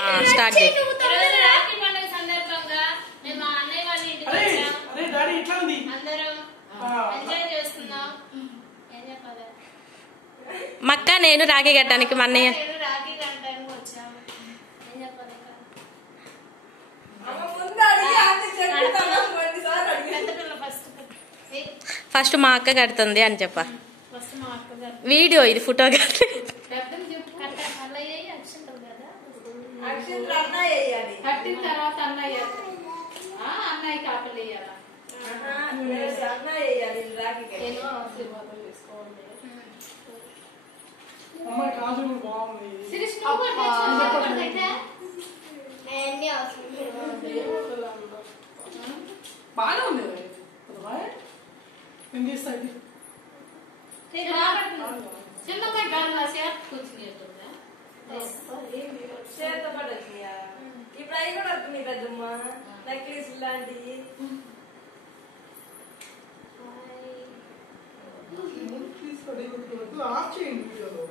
Start Rakhi పండుగ సందర్భంగా మేము మా అన్నయ్య వాళ్ళ ఇంటికి వచ్చాం. అందరం ఎంజాయ్ చేస్తున్నాం. ఏం చెప్పాలి? మక్క నేను రాఖీ కట్టడానికి మా అన్నయ్య రాఖీ కట్టడానికి వచ్చాం. ఏం చెప్పాలి? ఫస్ట్ మా అక్క కడుతుంది అని చెప్ప. ఫస్ట్ మా అక్క వీడియో ఇది ఫోటో కాదు. కట్టిన తర్వాత అన్నయ్యకి ఆకలి వేయాలా? బాగా ఉంది ఏం చేస్తాయి చిన్నమ్మాయి గంటల సేపు కూర్చుని ఇప్పుడు అవి కూడా వస్తున్నాయి పెద్దమ్మా, నెక్లెస్ లాంటివి. తీసుకోండి ఆఫ్ చేయండి వీడియోలో.